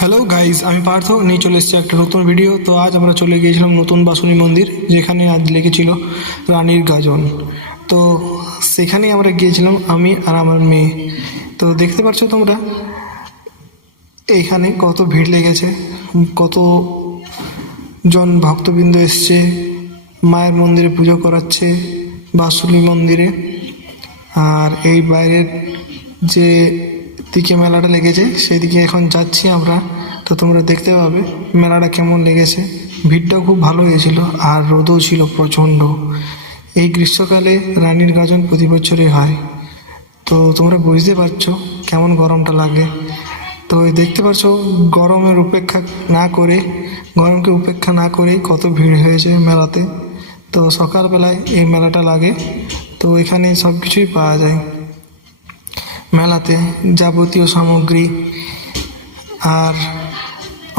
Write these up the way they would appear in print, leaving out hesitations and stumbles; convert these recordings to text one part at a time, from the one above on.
Hello guys, আমি পার্থ নিয়ে চলে এসেছি একটা নতুন ভিডিও। তো আজ আমরা চলে গিয়েছিলাম নতুন বাসুনি মন্দির, যেখানে আজ লেগেছিল রানীর গাজন। তো সেখানেই আমরা গিয়েছিলাম, আমি আর আমার মেয়ে। তো দেখতে পাচ্ছ তোমরা এইখানে কত ভিড় লেগেছে, কত জন ভক্তবৃন্দ এসছে মায়ের মন্দিরে পুজো করাচ্ছে, বাসুনি মন্দিরে। আর এই বাইরের যে দিকে মেলাটা লেগেছে সেদিকে এখন যাচ্ছি আমরা। তো তোমরা দেখতে পাবে মেলাটা কেমন লেগেছে। ভিড়টাও খুব ভালো হয়েছিল আর রোদও ছিল প্রচণ্ড। এই গ্রীষ্মকালে রানীর গাজন প্রতি বছরই হয়। তো তোমরা বুঝতে পারছো কেমন গরমটা লাগে। তো দেখতে পাচ্ছ গরমকে উপেক্ষা না করেই কত ভিড় হয়েছে মেলাতে। তো সকালবেলায় এই মেলাটা লাগে। তো এখানে সব কিছুই পাওয়া যায় মেলাতে, যাবতীয় সামগ্রী। আর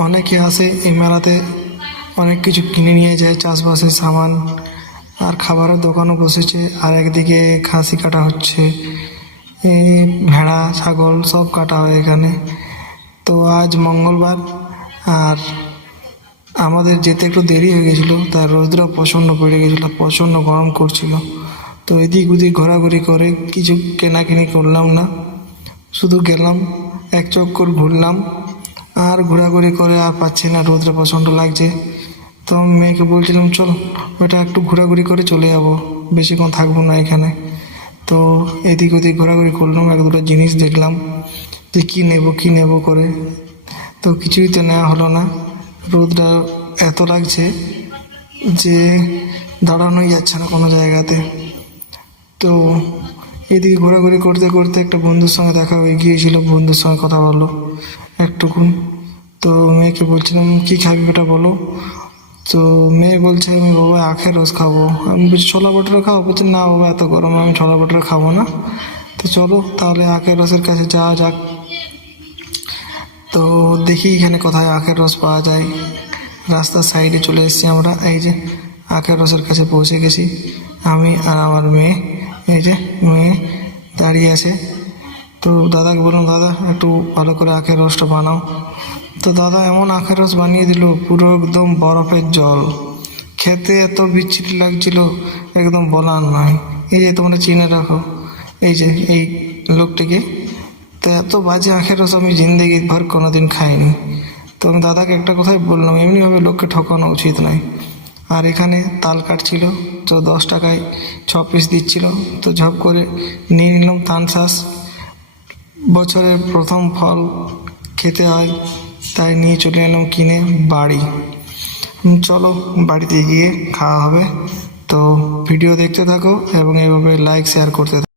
অনেকে আসে এই মেলাতে, অনেক কিছু কিনে নিয়ে যায়, চাষবাসের সামান। আর খাবারের দোকানও বসেছে, আর একদিকে খাসি কাটা হচ্ছে, ভেড়া ছাগল সব কাটা হয় এখানে। তো আজ মঙ্গলবার, আর আমাদের যেতে একটু দেরি হয়ে গেছিলো, তার রোদটা প্রচণ্ড পড়ে গেছিলো, প্রচণ্ড গরম করছিল। তো এদিক ওদিক ঘোরাঘুরি করে কিছু কেনাকিনি করলাম না, শুধু গেলাম এক চক্কর ঘুরলাম। আর ঘোরাঘুরি করে আর পাচ্ছি না, রোদটা প্রচণ্ড লাগছে। তো আমি মেয়েকে বলছিলাম চল ওটা একটু ঘোরাঘুরি করে চলে যাবো, বেশিক্ষণ থাকবো না এখানে। তো এদিক ওদিক ঘোরাঘুরি করলাম, এক দুটো জিনিস দেখলাম যে কী নেব করে। তো কিছুই তো নেওয়া হলো না, রোদটা এত লাগছে যে দাঁড়ানোই যাচ্ছে না কোনো জায়গাতে। তো এদিকে ঘোরাঘুরি করতে করতে একটা বন্ধুর সঙ্গে দেখা হয়ে গিয়েছিল, বন্ধুর সঙ্গে কথা বললো একটুকুন। তো মেয়েকে বলছিলাম কী খাবি বেটা বলো। তো মেয়ে বলছে আমি বাবা আখের রস খাবো। আমি বলছি ছোলা বটরা খাবো। বলছি না বাবা এত গরমে আমি ছোলা বটরা খাবো না। তো চলো তাহলে আখের রসের কাছে যাওয়া যাক। তো দেখি এখানে কোথায় আখের রস পাওয়া যায়। রাস্তার সাইডে চলে এসেছি আমরা, এই যে আখের রসের কাছে পৌঁছে গেছি আমি আর আমার মেয়ে। এই যে মেয়ে দাঁড়িয়ে আছে। তো দাদাকে বললাম দাদা একটু ভালো করে আখের রসটা বানাও। তো দাদা এমন আখের রস বানিয়ে দিল, পুরো একদম বরফের জল, খেতে এত বিচ্ছিরি লাগছিল একদম বলার নয়। এই যে তোমরা চিনে রাখো এই যে এই লোকটিকে। তো এত বাজে আখের রস আমি জিন্দেগি ভর কোনোদিন খাইনি। তো আমি দাদাকে একটা কথাই বললাম, এমনিভাবে লোককে ঠকানো উচিত নয়। আর এখানে তাল কাটছিল, তো 10 টাকায় 6 পিস দিচ্ছিল। তো ঝপ করে নিয়ে নিলাম তানশাঁস, বছরের প্রথম ফল খেতে হয়, তাই নিয়ে চলে এলাম কিনে বাড়ি। চলো বাড়িতে গিয়ে খাওয়া হবে। তো ভিডিও দেখতে থাকো এবং এভাবে লাইক শেয়ার করতে থাকো।